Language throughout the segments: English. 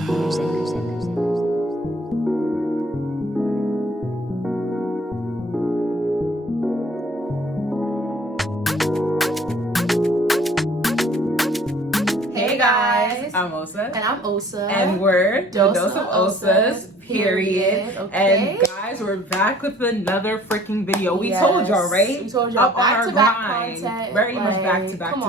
Hey guys, I'm Osa. and I'm Osa, and we're the Dose of Osas, period. Okay. And guys, we're back with another freaking video. We told y'all, right? We told y'all, up on our back-to-back grind, content, very much back to come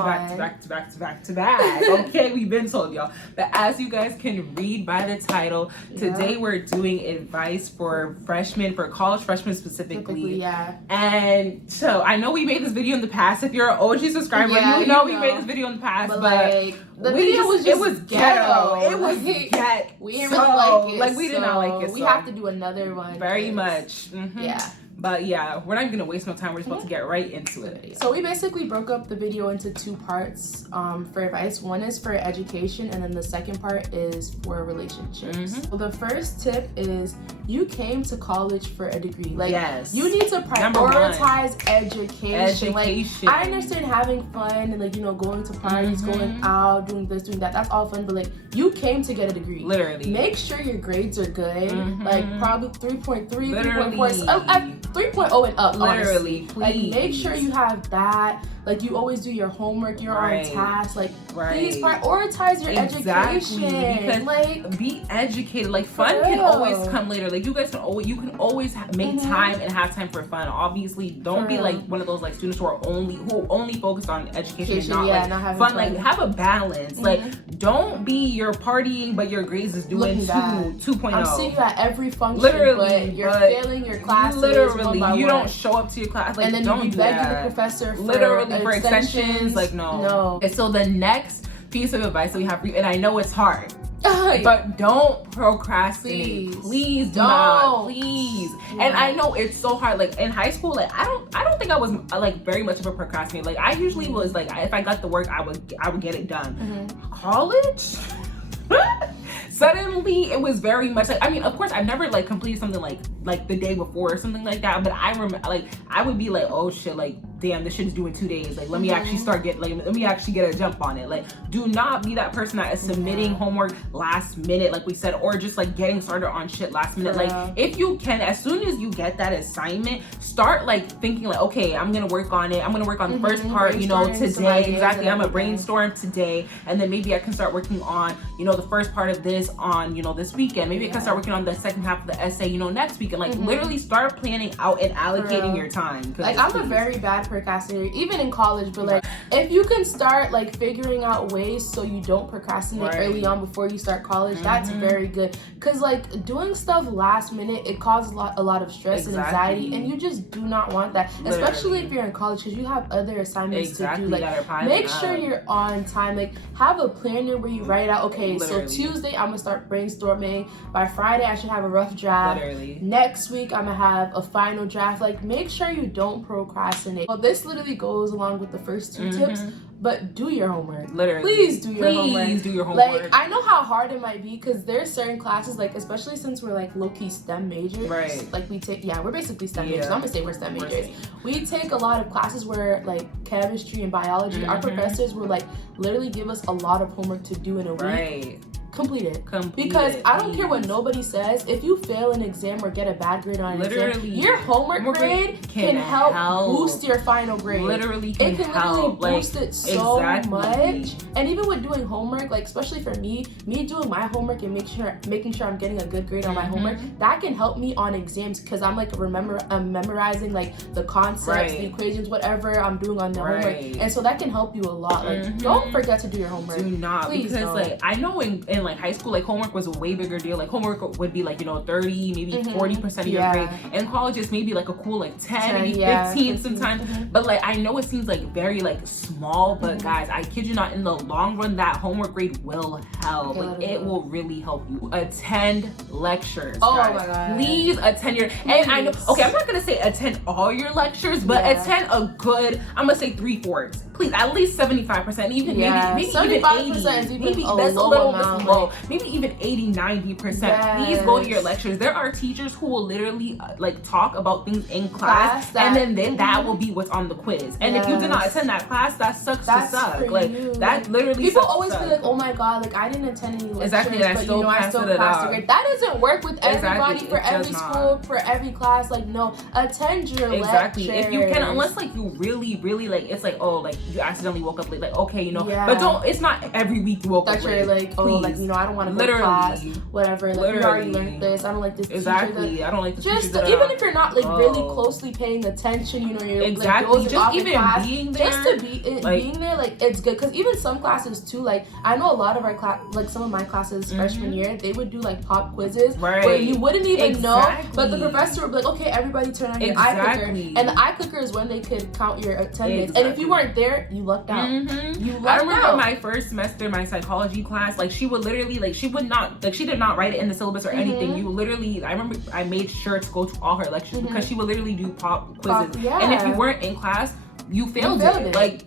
back. Okay, we've been told y'all. But as you guys can read by the title, today we're doing advice for freshmen, for college freshmen specifically. Yeah. And so I know we made this video in the past. If you're an OG subscriber, you know we made this video in the past, but like the video was just it was ghetto. It was like, ghetto. We didn't really like it. Like we did not like it. We have to do another one. Very much. Yeah. But yeah, we're not even gonna waste no time. We're just about to get right into it. So we basically broke up the video into two parts for advice. One is for education, and then the second part is for relationships. So the first tip is you came to college for a degree. Like, you need to prioritize education. Like, I understand having fun and like, you know, going to parties, going out, doing this, doing that. That's all fun. But like, you came to get a degree. Literally. Make sure your grades are good. Like probably 3.3, 3.4. 3.0 and up, literally, honestly. Like, make sure you have that. Like, you always do your homework, you're on task. Like, please prioritize your education. Because like, be educated. Like, fun can always come later. Like, you guys can always make time and have time for fun. Obviously, don't be like one of those like students who only focus on education and not having fun. Like, have a balance. Like, don't be your partying but your grades is doing 2.0. I'm seeing you at every function, literally, but you're failing your classes. Literally, you don't show up to your class. Like, and then don't you do beg that. the professor for extensions. Like, no. And so the next piece of advice that we have for you, and I know it's hard, but don't procrastinate. Please don't. Please. Yeah. And I know it's so hard. Like, in high school, like I don't think I was like very much of a procrastinator. Like, I usually was like, if I got the work, I would get it done. College. Suddenly it was very much like, I mean, of course I've never like completed something like the day before or something like that, but I remember like I would be like, oh shit, like damn, this shit is due in 2 days. Like, let me actually let me actually get a jump on it. Like, do not be that person that is submitting homework last minute, like we said, or just like getting started on shit last minute. Like, if you can, as soon as you get that assignment, start like thinking like, okay, I'm gonna work on it. I'm gonna work on the first part, you know, today. Exactly. I'm gonna brainstorm today, and then maybe I can start working on, you know, the first part of this on, you know, this weekend. Maybe I can start working on the second half of the essay, you know, next weekend. Like, literally start planning out and allocating your time. Like, I'm a very bad procrastinator, even in college, but like, if you can start like figuring out ways so you don't procrastinate early on before you start college, that's very good. Because like, doing stuff last minute, it causes a lot of stress and anxiety, and you just do not want that, especially if you're in college, because you have other assignments to do. Like, make sure you're on time. Like, have a planner where you write out, okay, so Tuesday I'm gonna start brainstorming. By Friday I should have a rough draft. Next week I'm gonna have a final draft. Like, make sure you don't procrastinate. Well, this literally goes along with the first two tips, but do your homework. Please do your homework. Like, I know how hard it might be, because there's certain classes, like especially since we're like low-key STEM majors, like we take, we're basically STEM majors. I'm gonna say we're STEM majors. We take a lot of classes where like chemistry and biology, our professors will like literally give us a lot of homework to do in a week. Complete it. Because I don't care what nobody says, if you fail an exam or get a bad grade on an exam, your homework grade can help boost your final grade. It can literally boost it so much. And even with doing homework, like especially for me doing my homework and making sure I'm getting a good grade on my homework, that can help me on exams, because I'm like I'm memorizing like the concepts, the equations, whatever I'm doing on the homework, and so that can help you a lot. Like, don't forget to do your homework. Do not. Please because like, I know in like high school, like homework was a way bigger deal. Like, homework would be like, you know, 30, maybe 40% of your grade. In college, it's maybe like a cool like 10, maybe 15 sometimes. But like, I know it seems like very like small, but guys, I kid you not, in the long run, that homework grade will help. Like, it will really help you. Attend lectures. Oh my god. Please attend your, and I know, okay, I'm not gonna say attend all your lectures, but attend a good, I'm gonna say 3/4. please, at least 75%, even maybe 75% even 80. is even Maybe a that's a low little amount, bit low. like, Maybe even 80, 90%. yes. Please go to your lectures. There are teachers who will literally like talk about things in class and then that will be what's on the quiz. And if you did not attend that class, that sucks to suck. Like you. that literally people sucks always to feel like, oh my god, like I didn't attend any lectures, exactly, but I still passed the grade. That doesn't work with everybody for every school, for every class. Like no, attend your lectures. If you can, unless like you really like, it's like, oh, like you accidentally woke up late, like okay, you know, but don't, it's not every week you woke up late. You're like, oh, like, you know, I don't want to go to class, whatever, like you already learned this, I don't like this teacher. I don't like this just teacher. Even if you're not like really closely paying attention, you know, you're like just off even class, being there, just to be being there, like it's good. Because even some classes too, like I know a lot of our class, like some of my classes freshman year, they would do like pop quizzes where you wouldn't even know, but the professor would be like, okay, everybody turn on your eye clicker, and the eye clicker is when they could count your attendance, and if you weren't there, you lucked out. I remember my first semester, my psychology class, like she would literally, like she would not, like she did not write it in the syllabus or anything. You literally, I remember I made sure to go to all her lectures because she would literally do pop quizzes, and if you weren't in class, you failed it. Like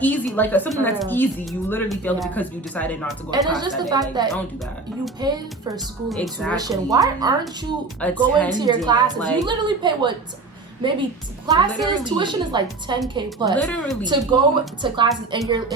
easy, like something that's easy, you literally failed it because you decided not to go to class. And it's just the fact that don't do that. You pay for school and tuition. Why aren't you going to your classes? Like, you literally pay what? Maybe classes, tuition is like 10K plus. Literally. To go to classes and you're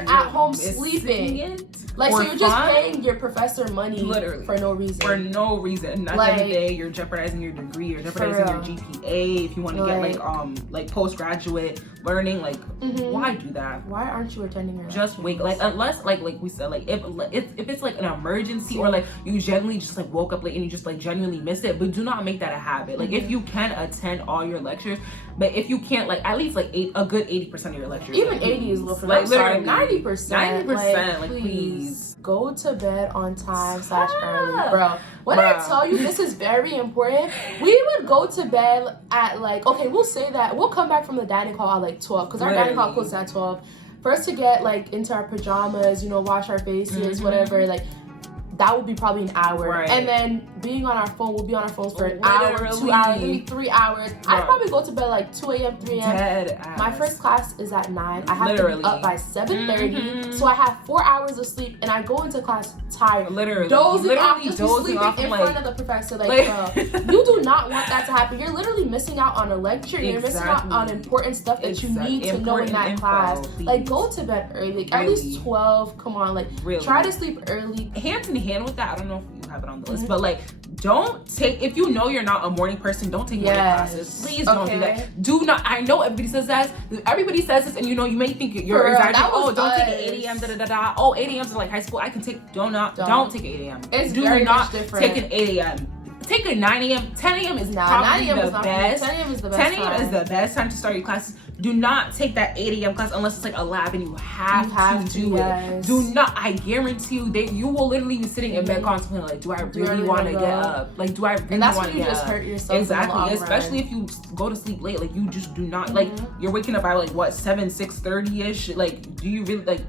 at home sleeping. Like, so you're just paying your professor money for no reason. For no reason. And at the end of the day, you're jeopardizing your degree, you're jeopardizing your GPA if you want to get like postgraduate learning. Like, why do that? Why aren't you attending your just wait? Like, unless like we said, like if it's like an emergency or like you genuinely just like woke up late and you just like genuinely missed it, but do not make that a habit. Like, if you can attend all your lectures, but if you can't, like at least like a good 80% of your lectures. Even 80 is low for like literally 90%. 90%. Like please go to bed on time / early, bro. When I tell you this is very important, we would go to bed at like, okay, we'll say that we'll come back from the dining hall at like 12 because our dining hall closes at 12. First to get like into our pajamas, you know, wash our faces, whatever, like. That would be probably an hour. And then being on our phone, we'll be on our phones for an hour, 2 hours, maybe 3 hours. I'd probably go to bed like 2 a.m., 3 a.m. My first class is at 9. I have to be up by 7:30. So I have 4 hours of sleep and I go into class tired. Dozing off, just sleeping in front of the professor. Like, you do not want that to happen. You're literally missing out on a lecture. You're missing out on important stuff that you need to know in that class. Like, go to bed early. Like, at least 12. Come on. Like, try to sleep early. Hand in hand with that, I don't know if you have it on the list, but like, don't take, if you know you're not a morning person, don't take morning classes. Please don't do that. Do not, I know everybody says this, and you know, you may think you're exaggerating. Oh, don't take it 8 a.m. Oh, 8 a.m. is like high school. I can take, don't take 8 a.m. It's do not take an 8 a.m. Take a 9 a.m. 10 a.m. is probably the best. 10 a.m. is the best. 10 a.m. is the best time to start your classes. Do not take that 8 a.m. class unless it's like a lab and you have to do it. Do not, I guarantee you, you will literally be sitting in bed contemplating like, do I really want to get up? Like, do I really want to get up? And that's when you just hurt yourself. Exactly, especially if you go to sleep late. Like, you just do not, like, you're waking up by like, what, 6:30-ish? Like, do you really, like,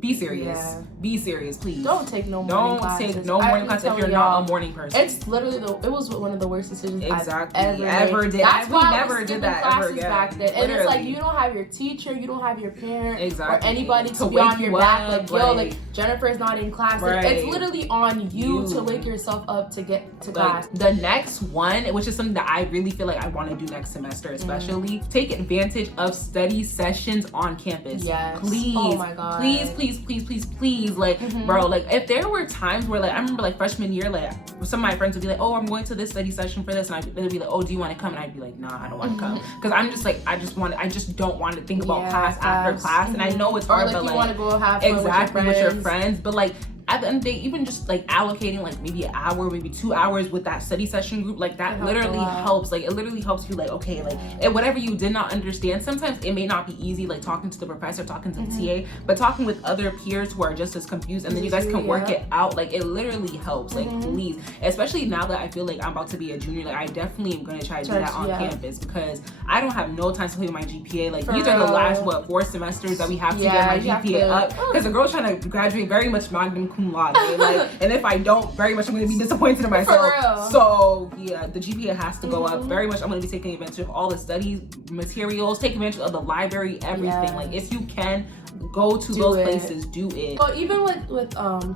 be serious. Be serious, please. Don't take no morning classes. Don't take no morning classes if you're not a morning person. It's literally it was one of the worst decisions I've ever did. That's why we never did that ever again. Back then. And it's like, you don't have your teacher, you don't have your parent or anybody to be on your back. Like, yo, like Jennifer's not in class. Like, it's literally on you to wake yourself up to get to class. The next one, which is something that I really feel like I want to do next semester, especially, take advantage of study sessions on campus. Yes. Please. Oh my god. Please, like, bro, like, if there were times where, like, I remember, like, freshman year, like, some of my friends would be like, oh, I'm going to this study session for this, and they'd be like, oh, do you want to come? And I'd be like, nah, I don't want to come, because I'm just like, I just don't want to think about class after class, and I know it's hard, or, like, but, you want to go have fun with your friends, but, like, at the end of the day, even just like allocating like maybe an hour, maybe 2 hours with that study session group, like that literally helps. Like, it literally helps you, like, okay, like, and whatever you did not understand, sometimes it may not be easy, like talking to the professor, talking to the TA, but talking with other peers who are just as confused, and then you guys can work it out. Like, it literally helps. Like, please, especially now that I feel like I'm about to be a junior, like, I definitely am gonna try to do that on campus, because I don't have no time to play with my GPA. Like, these are the last 4 semesters that we have to get my GPA up, because the girl's trying to graduate very much magna cum cum laude. Like, and if I don't, very much I'm going to be disappointed in myself. For real. So yeah, the GPA has to go up. Very much I'm going to be taking advantage of all the study materials, taking advantage of the library, everything. Yes. Like if you can go to those places, do it. So even with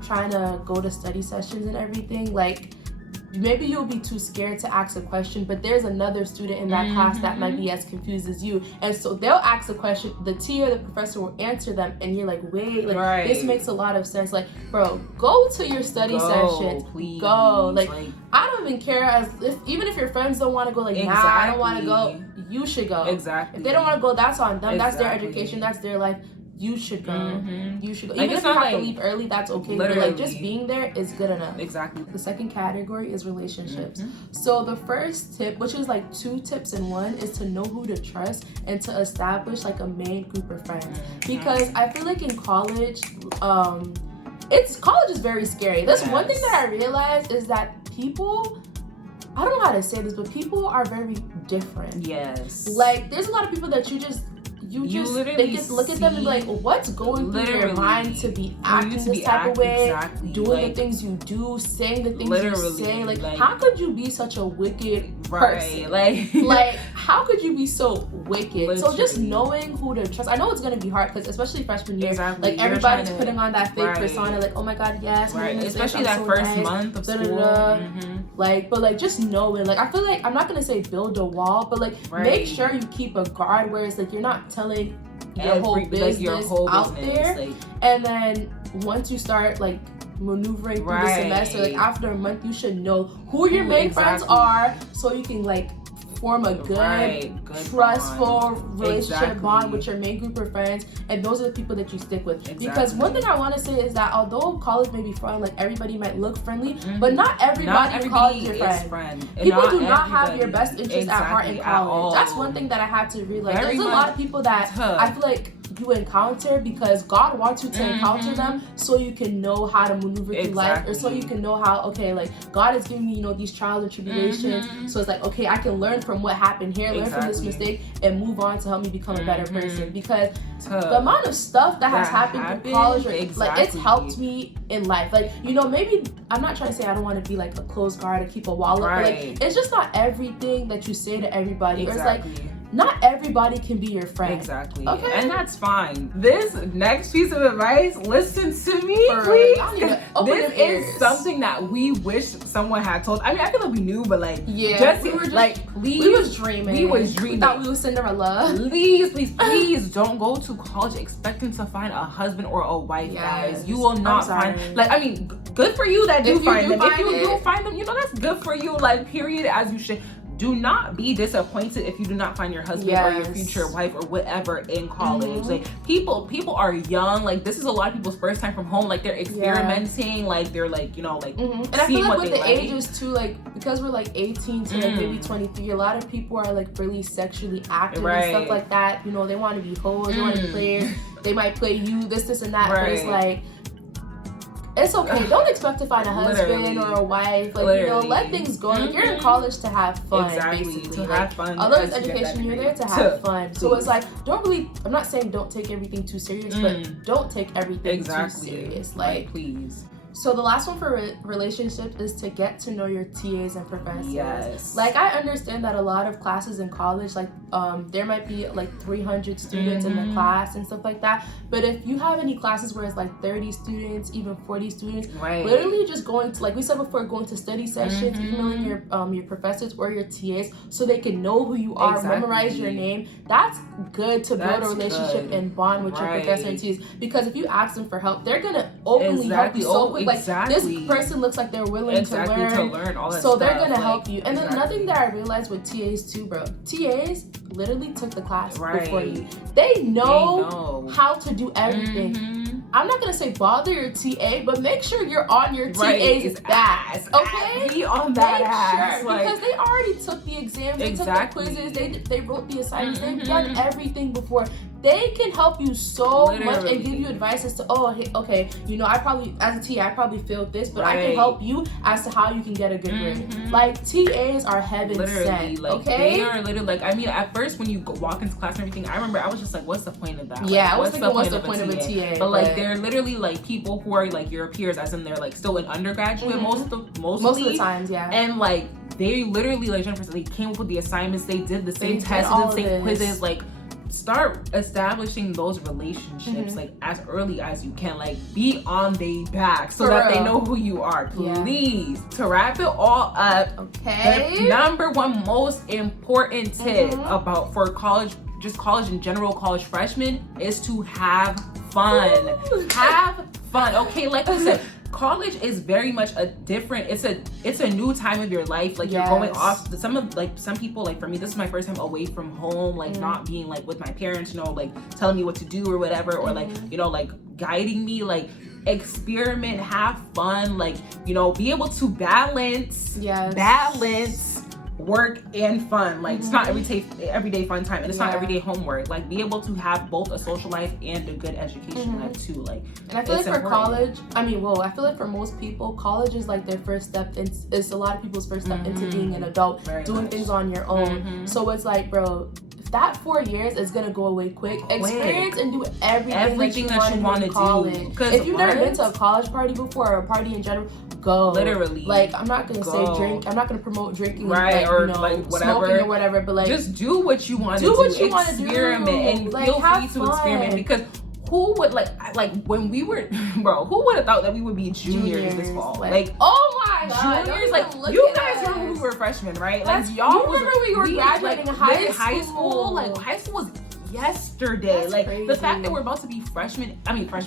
trying to go to study sessions and everything, like maybe you'll be too scared to ask a question, but there's another student in that class that might be as confused as you, and so they'll ask a question, the TA or the professor will answer them, and you're like, wait, like this makes a lot of sense. Like, bro, go to your study sessions. Please. Go. Like I don't even care even if your friends don't want to go, like nah, I don't want to go. You should go. Exactly. If they don't want to go, that's on them. That's their education. That's their life. You should go. You should go. Like, even if you have to leave early, that's okay. But like just being there is good enough. Exactly. The second category is relationships. So the first tip, which is like 2 tips in one, is to know who to trust and to establish like a main group of friends. Because I feel like in college, college is very scary. That's one thing that I realized is that people, I don't know how to say this, but people are very different. Yes. Like there's a lot of people that you just they just look at them and be like, what's going through your mind to be acting this type of way, doing the things you do, saying the things you say. Like how could you be such a wicked person? Like how could you be so wicked? So just knowing who to trust. I know it's gonna be hard because especially freshman year, like everybody's putting on that fake persona, like, oh my god, yes, especially that first month of school. Like, but like just knowing, like I feel like I'm not gonna say build a wall, but like make sure you keep a guard where it's like you're not telling your whole business out there. Like, and then once you start like maneuvering through the semester, like after a month, you should know who your main friends are, so you can like form a good trustful relationship bond with your main group of friends, and those are the people that you stick with. Because one thing I want to say is that although college may be fun, like everybody might look friendly, but not everybody in college is your friend. People do not have your best interest at heart in college. That's one thing that I had to realize. There's a lot of people that I feel like you encounter because God wants you to encounter them so you can know how to maneuver through life, or so you can know how, okay, like God is giving me, these trials and tribulations, so it's like, okay, I can learn from what happened here, learn from this mistake, and move on to help me become a better person. Because the amount of stuff that has happened through college, like it's helped me in life. Like, maybe I'm not trying to say I don't want to be like a closed guard or keep a wall up, but like it's just not everything that you say to everybody. Or it's like not everybody can be your friend. Exactly. Okay. And that's fine. This next piece of advice, listen to me, please. This is something that we wish someone had told. I mean, I feel like we knew, but like, we were just like, please. We was dreaming. We thought we were Cinderella. Please don't go to college expecting to find a husband or a wife, guys. You will not find, like, I mean, good for you that do find them. If you do find them, that's good for you, like, period, as you should. Do not be disappointed if you do not find your husband or your future wife or whatever in college. Like people are young. Like this is a lot of people's first time from home. Like they're experimenting. Like they're like, and I feel like with the ages too, like because we're like 18 to like maybe 23, a lot of people are like really sexually active and stuff like that. They want to be hoes, they want to play. They might play you, this and that. But it's like, it's okay. Don't expect to find a husband or a wife. Like, let things go. Like, you're in college to have fun, basically. To have fun. Although it's education, you're there to have fun. So it's like, I'm not saying don't take everything too serious, but don't take everything too serious. Like, please. So the last one for relationships is to get to know your TAs and professors. Yes. Like I understand that a lot of classes in college, like there might be like 300 students in the class and stuff like that. But if you have any classes where it's like 30 students, even 40 students, literally just going to, like we said before, going to study sessions, emailing your professors or your TAs so they can know who you are, memorize your name. That's good to build a relationship and bond with your professor and TAs. Because if you ask them for help, they're gonna openly help you so quick. Like this person looks like they're willing to learn all that so stuff. They're gonna help you. And then another thing that I realized with TAs too, bro, TAs literally took the class before you. They know how to do everything. I'm not gonna say bother your TA, but make sure you're on your TA's back. Okay? Be on that ass. Sure, because they already took the exams, they took the quizzes, they wrote the assignments, they've done everything before. they can help you so much and Literally. give you advice as to, oh, hey, okay, you know, I probably, as a TA, I probably failed this, but I Right. can help you as to how you can get a good grade. Like, TAs are heaven Literally, sent, like, okay? they are literally, like, I mean, at first when you walk into class and everything, I remember I was just like, what's the point of that? Yeah, Like, I was thinking, what's the point of a TA? But like, they're literally like people who are like your peers, as in they're like still an undergraduate most of the times, yeah. And like, they literally, like Jennifer said, they came up with the assignments, they did the same did tests, all the same this. quizzes, like, start establishing those relationships like as early as you can, like be on their back so For that real. they know who you are. Yeah. Please, to wrap it all up, Okay. the number one most important tip about for college, just college in general, college freshmen, is to have fun. Ooh. Have fun. Okay, like I said, college is very much a different, it's a new time of your life. Like you're going off, some people, like for me, this is my first time away from home, like not being like with my parents, you know, like telling me what to do or whatever, or like, you know, like guiding me, like experiment, have fun, like, you know, be able to balance work and fun. Like it's not everyday fun time, and it's not everyday homework. Like be able to have both a social life and a good education life too. Like, and I feel like for college, I feel like for most people, college is like their first step. It's a lot of people's first step into being an adult, doing things on your own. So it's like, bro, that 4 years is gonna go away quick. Experience and do everything that you want to do in college. If you've never been to a college party before or a party in general, go. Literally. Like, I'm not gonna say drink. I'm not gonna promote drinking, right? Like, or you know, like whatever, smoking or whatever. But like, just do what you want to do. What you want to do. Experiment and like, feel free to experiment, because who would like when we were, bro, who would have thought that we would be juniors this fall? Like oh my god, juniors, like you guys remember when we were freshmen, right? Like y'all remember we were graduating high school. Like high school was yesterday. That's like crazy. The fact that we're about to be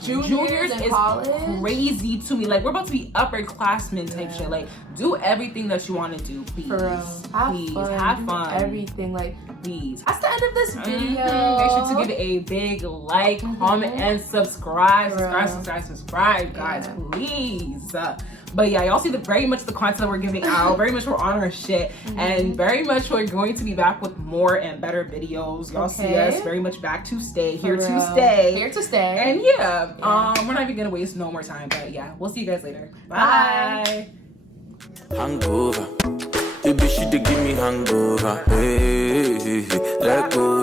juniors is college? crazy to me. Like we're about to be upperclassmen type shit. Like do everything that you want to do, please. For real. Have fun. Everything, like, please. That's the end of this video. Make sure to give it a big like, comment, and subscribe. Subscribe, guys, please. But yeah, y'all see very much the content that we're giving out. Very much we're on our shit, and very much we're going to be back with more and better videos. Y'all see us very much back to stay, here to stay. And yeah, we're not even gonna waste no more time. But yeah, we'll see you guys later. Bye. Hangover, baby, she dey give me hangover. Hey, let go.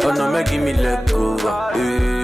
Oh no, give me let go. Hey.